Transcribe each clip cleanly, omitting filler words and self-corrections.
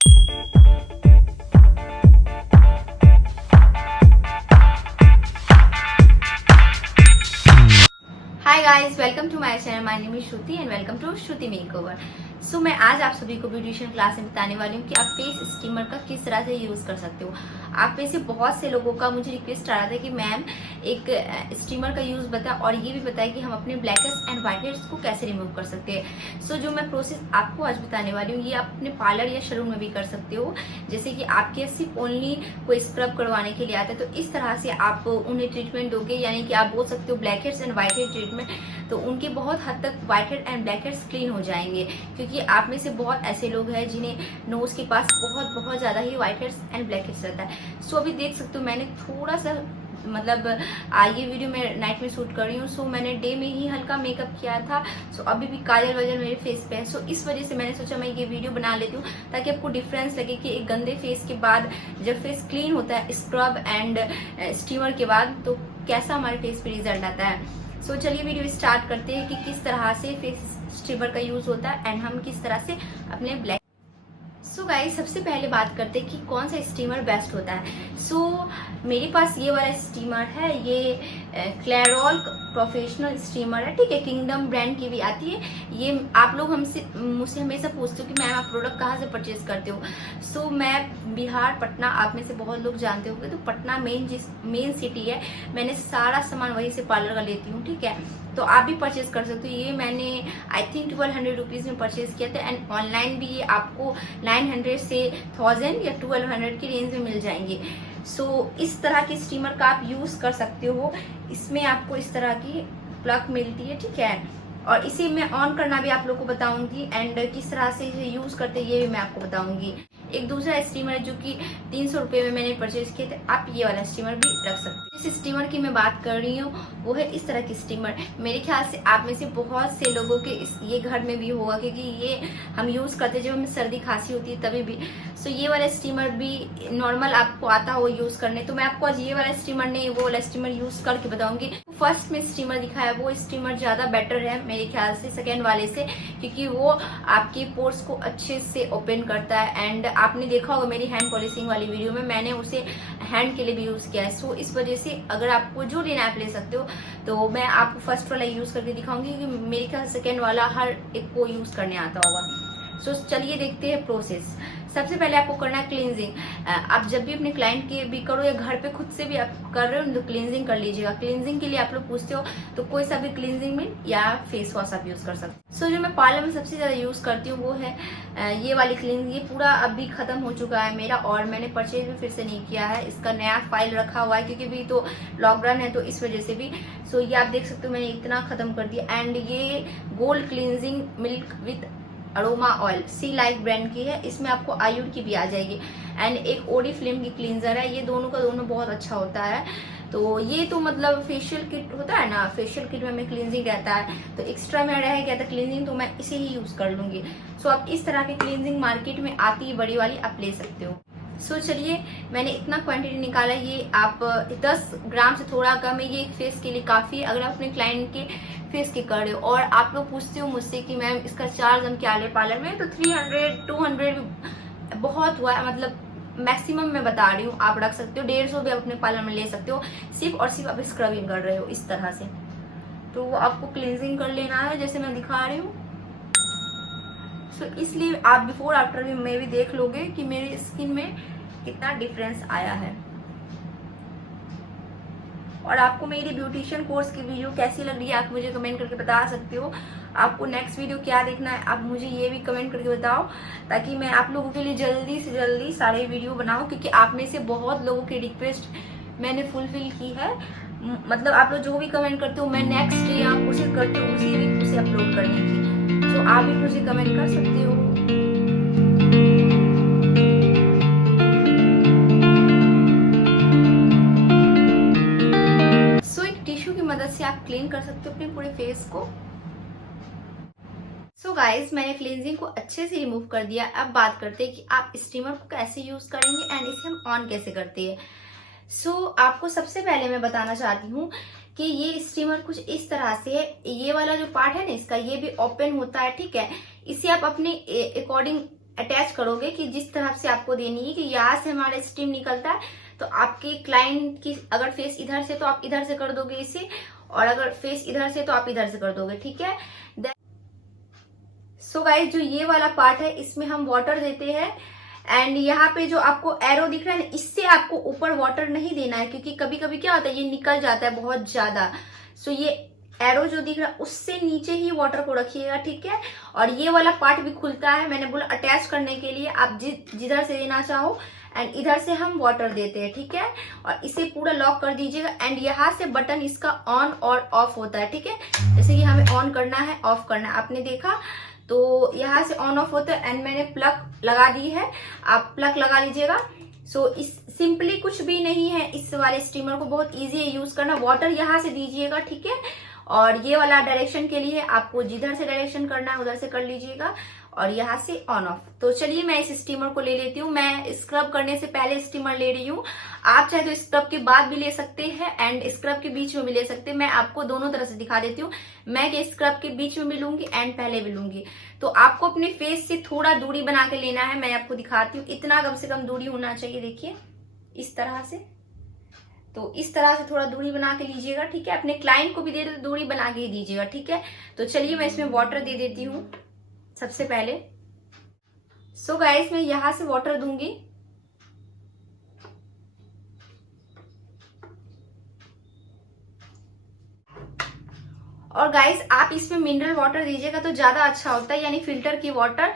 Hi guys, welcome to my channel. My name is Shruti and welcome to Shruti makeover. So मैं आज आप सभी को ब्यूटिशियन क्लास में बताने वाली हूँ कि आप फेस स्टीमर का किस तरह से यूज कर सकते हो। आप में से बहुत से लोगों का मुझे रिक्वेस्ट आ रहा था कि मैम एक स्टीमर का यूज बता और ये भी बताए कि हम अपने black heads and white heads को कैसे रिमूव कर सकते हैं। सो जो मैं प्रोसेस आपको आज बताने वाली हूँ ये आप अपने पार्लर या सैलून में भी कर सकते हो। जैसे कि आपके सिर्फ ओनली कोई स्क्रब करवाने के लिए आता है तो इस तरह से आप उन्हें ट्रीटमेंट दोगे, यानी कि आप बोल सकते हो black heads and white head treatment. तो उनके बहुत हद तक white head and black heads clean हो जाएंगे, क्योंकि आप में से बहुत ऐसे लोग हैं जिन्हें नोज के पास बहुत ज्यादा ही white heads and black heads रहता है। सो अभी देख सकते हो मैंने थोड़ा सा मतलब ये वीडियो मैं नाइट में शूट कर रही हूँ। सो मैंने डे में ही हल्का मेकअप किया था। सो अभी भी काजल वजल मेरे फेस पे है। सो इस वजह से मैंने सोचा मैं ये वीडियो बना लेती हूँ ताकि आपको डिफरेंस लगे कि एक गंदे फेस के बाद जब फेस क्लीन होता है स्क्रब एंड स्टीमर के बाद तो कैसा हमारे फेस पे रिजल्ट आता है। सो चलिए वीडियो स्टार्ट करते हैं कि किस तरह से फेस स्टीमर का यूज होता है एंड हम किस तरह से अपने ब्लैक। सो गाइस, सबसे पहले बात करते हैं कि कौन सा स्टीमर बेस्ट होता है। सो मेरे पास ये वाला स्टीमर है, ये क्लैरॉल प्रोफेशनल स्टीमर है, ठीक है। किंगडम ब्रांड की भी आती है ये। आप लोग मुझसे हमेशा पूछते हो कि मैम आप प्रोडक्ट कहाँ से परचेज करते हो। सो मैं बिहार पटना, आप में से बहुत लोग जानते होंगे, तो पटना मेन सिटी है। मैंने सारा सामान वहीं से पार्लर का लेती हूँ, ठीक है। तो आप भी परचेज कर सकते हो। ये मैंने आई थिंक 1200 रुपीज में परचेज किया था एंड ऑनलाइन भी ये आपको 900 से 1000 या 1200 की रेंज में मिल जाएंगे। सो इस तरह की स्टीमर का आप यूज कर सकते हो। इसमें आपको इस तरह की प्लग मिलती है, ठीक है। और इसे मैं ऑन करना भी आप लोग को बताऊंगी एंड किस तरह से इसे यूज करते हैं ये भी मैं आपको बताऊंगी। एक दूसरा स्टीमर है जो कि 300 रुपए में मैंने परचेज किए थे, आप ये वाला स्टीमर भी रख सकते हैं। जिस स्टीमर की मैं बात कर रही हूँ वो है इस तरह की स्टीमर। मेरे ख्याल से आप में से बहुत से लोगों के ये घर में भी होगा, क्योंकि ये हम यूज करते हैं जब हमें सर्दी खांसी होती है तभी भी। सो ये वाला स्टीमर भी नॉर्मल आपको आता हो यूज करने, तो मैं आपको आज ये वाला स्टीमर नहीं वो वाला स्टीमर यूज करके बताऊंगी। फर्स्ट में स्टीमर दिखाया वो स्टीमर ज्यादा बेटर है मेरे ख्याल से सेकेंड वाले से, क्योंकि वो आपके पोर्स को अच्छे से ओपन करता है एंड आपने देखा होगा मेरी हैंड पॉलिशिंग वाली वीडियो में मैंने उसे हैंड के लिए भी यूज किया है। सो इस वजह से अगर आपको जो लेना आप ले सकते हो। तो मैं आपको फर्स्ट वाला यूज करके दिखाऊंगी, क्योंकि मेरे ख्याल सेकेंड वाला हर एक को यूज करने आता होगा। सो चलिए देखते हैं प्रोसेस। सबसे पहले आपको करना है क्लींजिंग। आप जब भी अपने क्लाइंट के भी करो या घर पे खुद से भी आप कर रहे हो तो क्लींजिंग कर लीजिएगा। क्लींजिंग के लिए आप लोग पूछते हो तो कोई सा भी क्लींजिंग में या फेस वॉश आप यूज कर सकते हो। सो जो मैं पार्लर में सबसे ज्यादा यूज करती हूँ वो है ये वाली क्लींजिंग। ये पूरा अभी खत्म हो चुका है मेरा और मैंने परचेज भी फिर से नहीं किया है। इसका नया फाइल रखा हुआ है क्योंकि भी तो लॉकडाउन है तो इस वजह से भी। सो ये आप देख सकते हो मैंने इतना खत्म कर दिया एंड ये gold cleansing milk with aroma oil sea life brand की है। इसमें आपको आयुर की भी आ जाएगी एंड एक ओडी फ्लेम की क्लींजर है। ये दोनों का दोनों बहुत अच्छा होता है। तो ये तो मतलब फेशियल किट होता है ना, फेशियल किट में क्लींजिंग रहता है तो एक्स्ट्रा में रह गया था क्लींजिंग, तो मैं इसे ही यूज कर लूंगी। सो आप इस तरह की क्लींजिंग मार्केट में आती है बड़ी वाली, आप ले सकते हो। सो चलिए मैंने इतना क्वांटिटी निकाला। ये आप 10 ग्राम से थोड़ा कम है, ये फेस के लिए काफी है अगर आप अपने क्लाइंट के फेस के कर रहे हो। और आप लोग पूछते हो मुझसे कि मैम इसका चार्ज हम क्या ले पार्लर में, तो 300 200 बहुत हुआ है, मतलब मैक्सिमम मैं बता रही हूँ। आप रख सकते हो 150 भी आप अपने पार्लर में ले सकते हो, सिर्फ और सिर्फ आप स्क्रबिंग कर रहे हो इस तरह से। तो आपको क्लींजिंग कर लेना है जैसे मैं दिखा रही हूँ। सो इसलिए आप बिफोर आफ्टर में भी देख लोगे कि मेरी स्किन में कितना डिफरेंस आया है। और आपको मेरी ब्यूटिशियन कोर्स की वीडियो कैसी लग रही है आप मुझे कमेंट करके बता सकते हो। आपको नेक्स्ट वीडियो क्या देखना है आप मुझे ये भी कमेंट करके बताओ, ताकि मैं आप लोगों के लिए जल्दी से जल्दी सारे वीडियो बनाऊं, क्योंकि आप में से बहुत लोगों की रिक्वेस्ट मैंने फुलफिल की है। मतलब आप लोग जो भी कमेंट करते हो मैं नेक्स्ट डे आप कोशिश करती हूँ उसी वीक उसे अपलोड करने की। तो आप भी मुझे कमेंट कर सकते हो। मदद से आप क्लीन कर सकते हो अपने पूरे फेस को। सो गाइस, मैंने क्लींजिंग को अच्छे से रिमूव कर दिया। अब बात करते हैं कि आप स्टीमर को कैसे यूज करेंगे एंड इसे हम ऑन कैसे करते हैं। सो आपको सबसे पहले मैं बताना चाहती हूँ कि ये स्टीमर कुछ इस तरह से है। ये वाला जो पार्ट है ना इसका, ये भी ओपन होता है, ठीक है। इसे आप अपने अकॉर्डिंग अटैच करोगे कि जिस तरफ से आपको देनी है, कि यहाँ से हमारा स्टीम निकलता है तो आपके क्लाइंट की अगर फेस इधर से तो आप इधर से कर दोगे इसे, और अगर फेस इधर से तो आप इधर से कर दोगे, ठीक है। सो गाइस, जो ये वाला पार्ट है इसमें हम वाटर देते हैं, एंड यहाँ पे जो आपको एरो दिख रहा है ना, इससे आपको ऊपर वाटर नहीं देना है, क्योंकि कभी कभी क्या होता है ये निकल जाता है बहुत ज्यादा। सो ये एरो जो दिख रहा है उससे नीचे ही वाटर को रखिएगा, ठीक है। और ये वाला पार्ट भी खुलता है, मैंने बोला अटैच करने के लिए, आप जिधर से देना चाहो, एंड इधर से हम वाटर देते हैं, ठीक है। और इसे पूरा लॉक कर दीजिएगा, एंड यहाँ से बटन इसका ऑन और ऑफ होता है, ठीक है। जैसे कि हमें ऑन करना है, ऑफ करना है, आपने देखा तो यहाँ से ऑन ऑफ होता है, एंड मैंने प्लग लगा दी है, आप प्लग लगा लीजिएगा। सो इस सिंपली कुछ भी नहीं है, इस वाले स्टीमर को बहुत इजी है यूज करना। वाटर यहाँ से दीजिएगा, ठीक है। और ये वाला डायरेक्शन के लिए आपको जिधर से डायरेक्शन करना है उधर से कर लीजिएगा, और यहाँ से ऑन ऑफ। तो चलिए मैं इस स्टीमर को ले लेती हूँ। मैं स्क्रब करने से पहले स्टीमर ले रही हूँ, आप चाहे तो स्क्रब के बाद भी ले सकते हैं एंड स्क्रब के बीच में भी ले सकते हैं। मैं आपको दोनों तरह से दिखा देती हूँ, मैं स्क्रब के बीच में भी लूंगी एंड पहले भी लूंगी। तो आपको अपने फेस से थोड़ा दूरी बना के लेना है, मैं आपको दिखाती हूँ। इतना कम से कम दूरी होना चाहिए, देखिए इस तरह से। तो इस तरह से थोड़ा दूरी बना के लीजिएगा, ठीक है। अपने क्लाइंट को भी दे दो तो दूरी बना के ही दीजिएगा, ठीक है। तो चलिए मैं इसमें वाटर दे देती हूँ सबसे पहले। सो गाइस, मैं यहां से वाटर दूंगी, और गाइस आप इसमें मिनरल वाटर दीजिएगा तो ज्यादा अच्छा होता है, यानी फिल्टर की वाटर,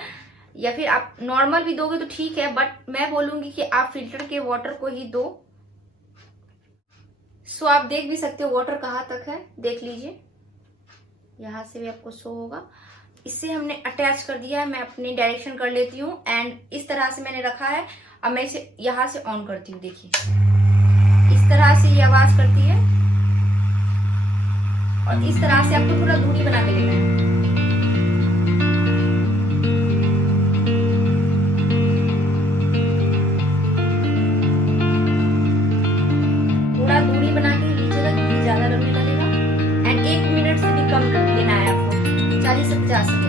या फिर आप नॉर्मल भी दोगे तो ठीक है, बट मैं बोलूंगी कि आप फिल्टर के वाटर को ही दो। सो आप देख भी सकते हो वाटर कहाँ तक है, देख लीजिए, यहां से भी आपको शो होगा। इससे हमने अटैच कर दिया है, मैं अपनी डायरेक्शन कर लेती हूँ, एंड इस तरह से मैंने रखा है। अब मैं इसे यहां से ऑन करती हूँ, देखिए इस तरह से ये आवाज करती है, और इस तरह से आपको पूरा दूरी बना के लेना है। थोड़ा दूरी बना के लीजिएगा क्योंकि ज्यादा लगने लगेगा, एंड 1 मिनट से भी कम लेना है आपको, 40 से 50 सेकेंड।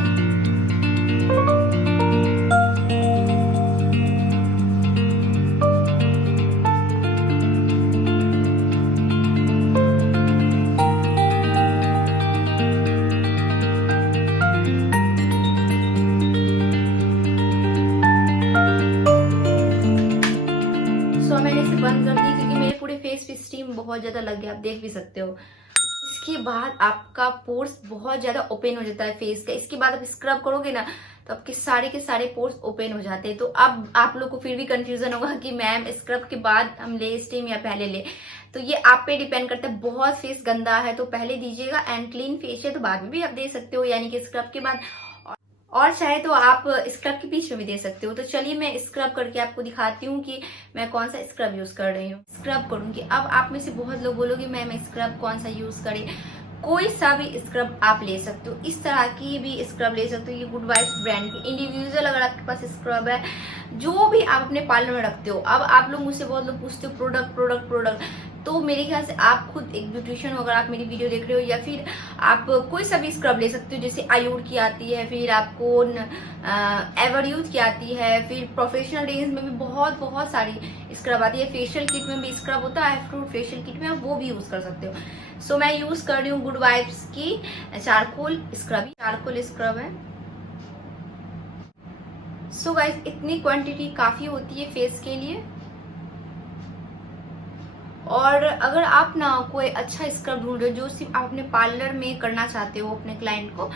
मैंने इसे बंद कर दी क्योंकि मेरे पूरे फेस पे स्टीम बहुत ज्यादा लग गया, आप देख भी सकते हो। इसके बाद आपका पोर्स बहुत ज्यादा ओपन हो जाता है फेस का। इसके बाद आप स्क्रब करोगे ना तो आपके सारे के सारे पोर्स ओपन हो जाते हैं। तो अब आप लोग को फिर भी कंफ्यूजन होगा कि मैम स्क्रब के बाद हम ले स्टीम या पहले ले, तो ये आप पे डिपेंड करता है। बहुत फेस गंदा है तो पहले दीजिएगा, एंड क्लीन फेस है तो बाद में भी आप दे सकते हो, यानी कि स्क्रब के बाद, और चाहे तो आप स्क्रब के बीच में भी दे सकते हो। तो चलिए मैं स्क्रब करके आपको दिखाती हूँ कि मैं कौन सा स्क्रब यूज कर रही हूँ। स्क्रब करूंगी। अब आप में से बहुत लोग बोलोगे मैम स्क्रब कौन सा यूज करें। कोई सा भी स्क्रब आप ले सकते हो, इस तरह की भी स्क्रब ले सकते हो। ये गुड वाइब्स ब्रांड की इंडिविजुअल अगर आपके पास स्क्रब है, जो भी आप अपने पार्लर में रखते हो। अब आप लोग मुझसे बहुत लोग पूछते हो प्रोडक्ट प्रोडक्ट प्रोडक्ट, तो मेरे ख्याल से आप खुद एक ब्यूटिशियन हो, अगर आप मेरी वीडियो देख रहे हो, या फिर आप कोई सा भी स्क्रब ले सकते हो। जैसे आयुर की आती है, फिर आपको एवरयूथ की आती है, फिर प्रोफेशनल रेंज में भी बहुत बहुत सारी स्क्रब आती है। फेशियल किट में भी स्क्रब होता है, फ्रूट फेशियल किट में आप वो भी यूज कर सकते हो। सो मैं यूज कर रही हूँ गुड वाइब्स की चारकोल स्क्रब, चारकोल स्क्रब है। सो गाइस, इतनी क्वांटिटी काफी होती है फेस के लिए। और अगर आप ना कोई अच्छा स्क्रब ढूंढ रहे हो जो सिर्फ आप अपने पार्लर में करना चाहते हो अपने क्लाइंट को,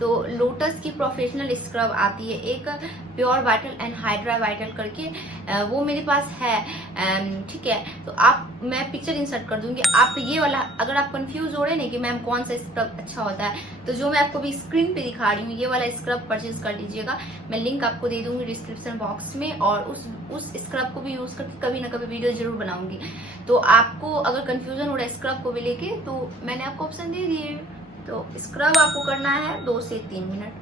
तो लोटस की प्रोफेशनल स्क्रब आती है एक, pure vital and hydra vital करके, वो मेरे पास है, ठीक है। तो आप, मैं पिक्चर इंसर्ट कर दूंगी। आप ये वाला, अगर आप कंफ्यूज हो रहे हैं ना कि मैम कौन सा स्क्रब अच्छा होता है, तो जो मैं आपको भी स्क्रीन पे दिखा रही हूँ ये वाला स्क्रब परचेज कर लीजिएगा। मैं लिंक आपको दे दूंगी डिस्क्रिप्शन बॉक्स में, और उस स्क्रब को भी यूज करके कभी ना कभी वीडियो जरूर बनाऊंगी। तो आपको अगर कंफ्यूजन हो रहा है स्क्रब को भी लेके, तो मैंने आपको ऑप्शन दे दिए। तो स्क्रब आपको करना है 2 से 3 मिनट।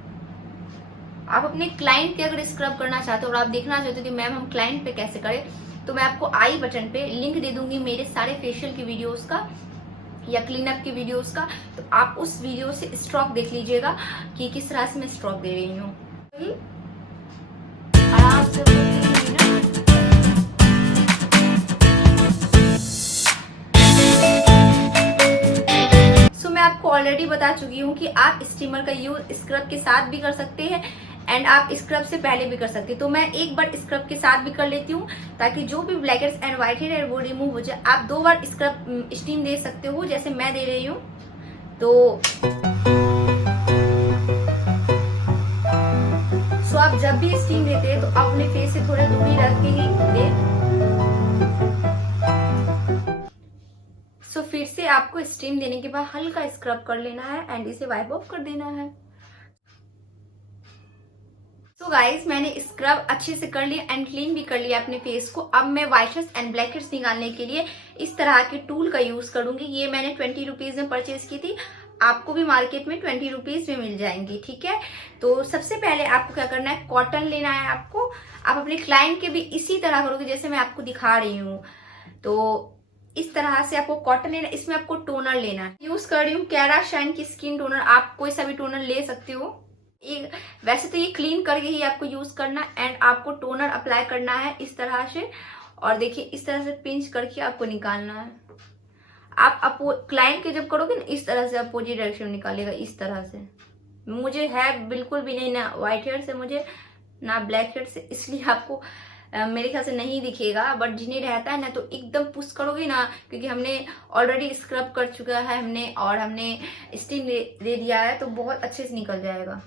आप अपने क्लाइंट के अगर स्क्रब करना चाहते हो और आप देखना चाहते हो कि मैम हम क्लाइंट पे कैसे करें, तो मैं आपको आई बटन पे लिंक दे दूंगी मेरे सारे फेशियल की वीडियोस का या क्लीन अप की वीडियोस का। तो आप उस वीडियो से स्ट्रोक देख लीजिएगा कि किस तरह से मैं स्ट्रोक दे रही हूँ। ऑब्जर्व करती हूँ ना। सो मैं आपको ऑलरेडी बता चुकी हूँ कि आप स्टीमर का यूज स्क्रब के साथ भी कर सकते हैं एंड आप स्क्रब से पहले भी कर सकते हैं। तो मैं एक बार स्क्रब के साथ भी कर लेती हूँ ताकि जो भी black heads and white head है वो रिमूव हो जाए। आप 2 बार स्क्रब स्टीम दे सकते हो जैसे मैं दे रही हूँ। तो आप जब भी स्टीम देते हैं तो अपने फेस से थोड़ा दूरी रख के ही दें। फिर से आपको स्टीम देने के बाद हल्का स्क्रब कर लेना है एंड इसे वाइप ऑफ कर देना है। सो गाइस, मैंने स्क्रब अच्छे से कर लिया एंड क्लीन भी कर लिया अपने फेस को। अब मैं white heads and black heads निकालने के लिए इस तरह के टूल का यूज करूंगी। ये मैंने 20 रुपीज में परचेज की थी, आपको भी मार्केट में 20 रुपीज में मिल जाएंगी, ठीक है। तो सबसे पहले आपको क्या करना है, कॉटन लेना है आपको। आप अपने क्लाइंट के भी इसी तरह करोगे जैसे मैं आपको दिखा रही हूँ। तो इस तरह से आपको कॉटन लेना, इसमें आपको टोनर लेना है। यूज कर रही हूँ कैराशाइन की स्किन टोनर, आप कोई सा भी टोनर ले सकते हो। वैसे तो ये क्लीन करके ही आपको यूज करना एंड आपको टोनर अप्लाई करना है इस तरह से। और देखिए इस तरह से पिंच करके आपको निकालना है। आप क्लाइंट के जब करोगे ना इस तरह से अपोजिट डायरेक्शन में निकालेगा, इस तरह से। मुझे है बिल्कुल भी नहीं ना व्हाइट हेयर से मुझे ना ब्लैक हेयर से, इसलिए आपको मेरे ख्याल से नहीं दिखेगा। बट जिन्हें रहता है ना तो एकदम पुश करोगे ना, क्योंकि हमने ऑलरेडी स्क्रब कर चुका है हमने और हमने स्टीम दे दिया है, तो बहुत अच्छे से निकल जाएगा।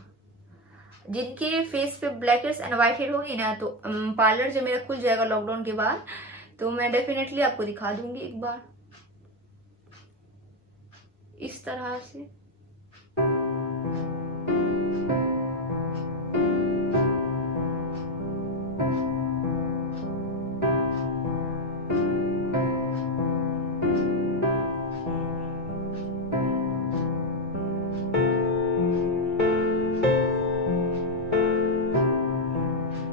जिनके फेस पे black heads and white head होगी ना, तो पार्लर जब मेरा खुल जाएगा लॉकडाउन के बाद, तो मैं डेफिनेटली आपको दिखा दूंगी एक बार इस तरह से।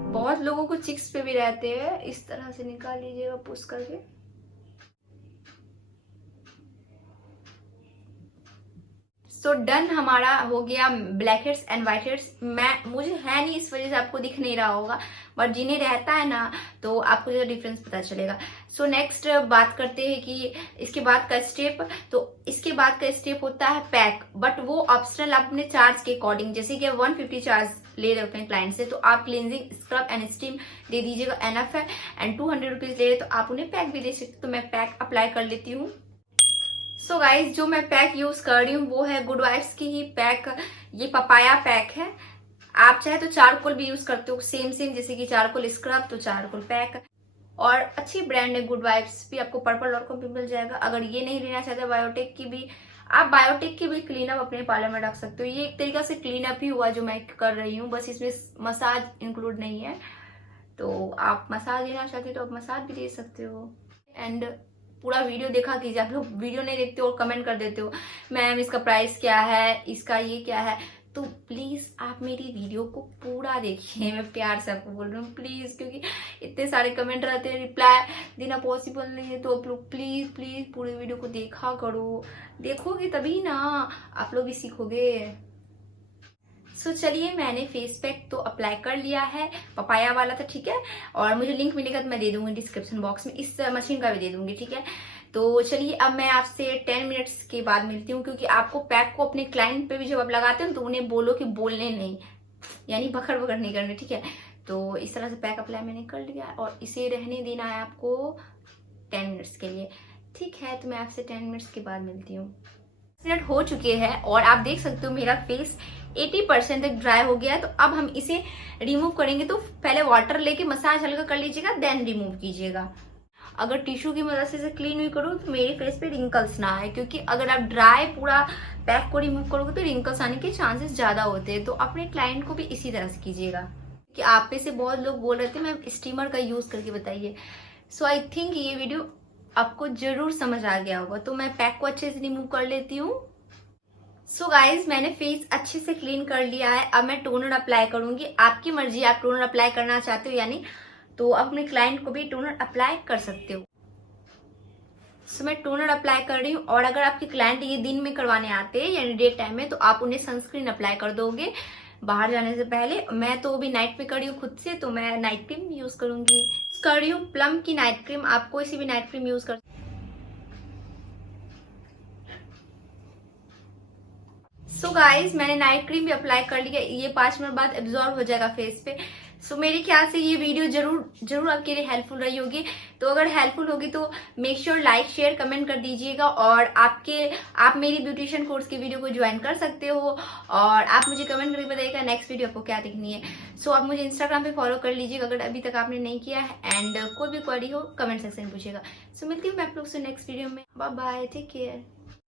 बहुत लोगों को चिक्स पे भी रहते हैं, इस तरह से निकाल लीजिएगा पुश करके। तो डन हमारा हो गया black heads and white heads. मुझे है नहीं इस वजह से आपको दिख नहीं रहा होगा, बट जिन्हें रहता है ना तो आपको जो डिफरेंस पता चलेगा। सो नेक्स्ट बात करते हैं कि इसके बाद का स्टेप। तो इसके बाद का स्टेप होता है पैक, बट वो ऑप्शनल अपने चार्ज के अकॉर्डिंग। जैसे कि 150 चार्ज ले रहे अपने क्लाइंट से, तो आप क्लींजिंग स्क्रब एंड स्टीम दे दीजिएगा, एनफ है। एंड 200 रुपीज ले रहे तो आप उन्हें पैक भी दे सकते। तो मैं पैक अप्लाई कर लेती हूँ। सो गाइज, जो मैं पैक यूज कर रही हूँ वो है गुड वाइब्स की ही पैक। ये पपाया पैक है। आप चाहे तो चारकोल भी यूज करते हो, सेम जैसे कि चारकोल स्क्रब तो चारकोल पैक। और अच्छी ब्रांड है गुड वाइब्स भी, आपको पर्पल.com पे मिल जाएगा। अगर ये नहीं लेना चाहते बायोटेक की भी, आप बायोटेक की भी क्लीनअप अपने पार्लर में रख सकते हो। ये एक तरीका से क्लीनअप ही हुआ जो मैं कर रही हूँ, बस इसमें मसाज इंक्लूड नहीं है। तो आप मसाज लेना चाहते हो तो आप मसाज भी दे सकते हो। एंड पूरा वीडियो देखा कीजिए। आप लोग वीडियो नहीं देखते हो और कमेंट कर देते हो मैम इसका प्राइस क्या है, इसका ये क्या है। तो प्लीज आप मेरी वीडियो को पूरा देखिए, मैं प्यार से आपको बोल रही हूँ प्लीज, क्योंकि इतने सारे कमेंट रहते हैं, रिप्लाई देना पॉसिबल नहीं है। तो आप लोग प्लीज प्लीज पूरे वीडियो को देखा करो। देखोगे तभी ना आप लोग भी सीखोगे। सो चलिए, मैंने फेस पैक तो अप्लाई कर लिया है, पपाया वाला था, ठीक है। और मुझे लिंक मिलेगा तो मैं दे दूंगी डिस्क्रिप्शन बॉक्स में, इस मशीन का भी दे दूंगी, ठीक है। तो चलिए अब मैं आपसे 10 मिनट्स के बाद मिलती हूँ, क्योंकि आपको पैक को अपने क्लाइंट पे भी जब आप लगाते हो तो उन्हें बोलो कि बोलने नहीं, यानी बखड़ बखड़ नहीं करने, ठीक है। तो इस तरह से पैक अप्लाई मैंने कर लिया और इसे रहने देना है आपको 10 मिनट्स के लिए, ठीक है। तो मैं आपसे 10 मिनट्स के बाद मिलती हूँ। 10 मिनट हो चुके हैं और आप देख सकते हो मेरा फेस 80% तक ड्राई हो गया है। तो अब हम इसे रिमूव करेंगे। तो पहले वाटर लेके मसाज हल्का कर लीजिएगा, देन रिमूव कीजिएगा। अगर टिश्यू की मदद से क्लीन भी करो तो मेरे फेस पे रिंकल्स ना आए, क्योंकि अगर आप ड्राई पूरा पैक को रिमूव करोगे तो रिंकल्स आने के चांसेस ज्यादा होते हैं। तो अपने क्लाइंट को भी इसी तरह से कीजिएगा। कि आप में से बहुत लोग बोल रहे थे मैम स्टीमर का यूज करके बताइए। सो आई थिंक ये वीडियो आपको जरूर समझ आ गया होगा। तो मैं पैक को अच्छे से रिमूव कर लेती हूँ। सो गाइज, मैंने फेस अच्छे से क्लीन कर लिया है। अब मैं टोनर अप्लाई करूंगी। आपकी मर्जी, आप टोनर अप्लाई करना चाहते हो यानी, तो अपने क्लाइंट को भी टोनर अप्लाई कर सकते हो। सो मैं टोनर अप्लाई कर रही हूँ। और अगर आपके क्लाइंट ये दिन में करवाने आते हैं यानी डे टाइम में, तो आप उन्हें सनस्क्रीन अप्लाई कर दोगे। बाहर जाने से पहले। मैं तो अभी नाइट में करी हूँ खुद से, तो मैं नाइट क्रीम यूज करूंगी। कर रही हूँ प्लम की नाइट क्रीम। आप कोई सी भी नाइट क्रीम यूज कर। सो गाइज मैंने नाइट क्रीम भी अप्लाई कर लिया, ये 5 मिनट बाद एब्जॉर्ब हो जाएगा फेस पे। सो मेरे ख्याल से ये वीडियो जरूर आपके लिए हेल्पफुल रही होगी। तो अगर हेल्पफुल होगी तो make sure like share comment कर दीजिएगा। और आप मेरी ब्यूटिशियन कोर्स की वीडियो को ज्वाइन कर सकते हो। और आप मुझे कमेंट करके बताइएगा नेक्स्ट वीडियो आपको क्या देखनी है। सो आप मुझे इंस्टाग्राम पे फॉलो कर लीजिएगा अगर अभी तक आपने नहीं किया है। एंड कोई भी क्वेरी हो कमेंट सेक्शन में पूछिएगा। सो मिलती हूँ मैं आप लोग से नेक्स्ट वीडियो में। Bye bye, take care.